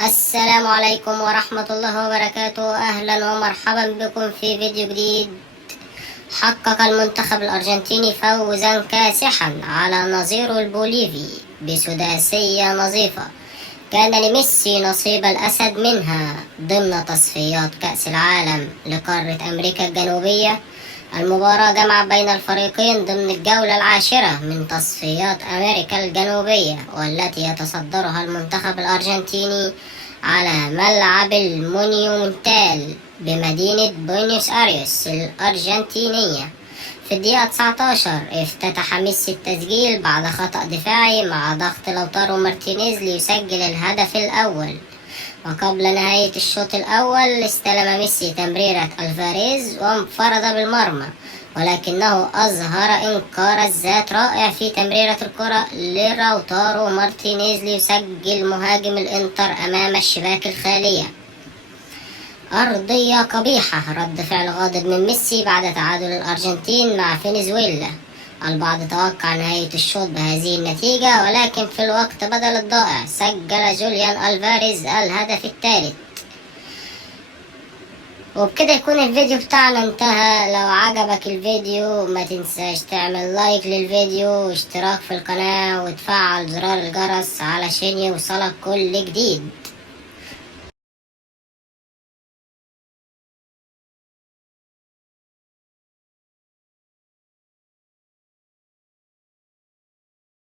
السلام عليكم ورحمة الله وبركاته. أهلا ومرحبا بكم في فيديو جديد. حقق المنتخب الأرجنتيني فوزا كاسحا على نظيره البوليفي بسداسية نظيفة كان لميسي نصيب الأسد منها ضمن تصفيات كأس العالم لقارة أمريكا الجنوبية. المباراة جمع بين الفريقين ضمن الجولة العاشرة من تصفيات أمريكا الجنوبية، والتي يتصدرها المنتخب الأرجنتيني على ملعب المونيومنتال بمدينة بوينوس آيرس الأرجنتينية. في الدقيقة 19 افتتح ميسي التسجيل بعد خطأ دفاعي مع ضغط لوتارو مارتينيز ليسجل الهدف الأول. وقبل نهاية الشوط الأول استلم ميسي تمريرة ألفاريز وانفرد بالمرمى، ولكنه أظهر إنكار الذات رائع في تمريرة الكرة لراوتارو مارتينيز ليسجل مهاجم الإنتر أمام الشباك الخالية. أرضية قبيحة، رد فعل غاضب من ميسي بعد تعادل الأرجنتين مع فنزويلا. البعض توقع نهاية الشوط بهذه النتيجة، ولكن في الوقت بدل الضائع سجل جوليان ألفاريز الهدف الثالث. وبكده يكون الفيديو بتاعنا انتهى. لو عجبك الفيديو ما تنساش تعمل لايك للفيديو واشتراك في القناة وتفعل زرار الجرس علشان يوصلك كل جديد.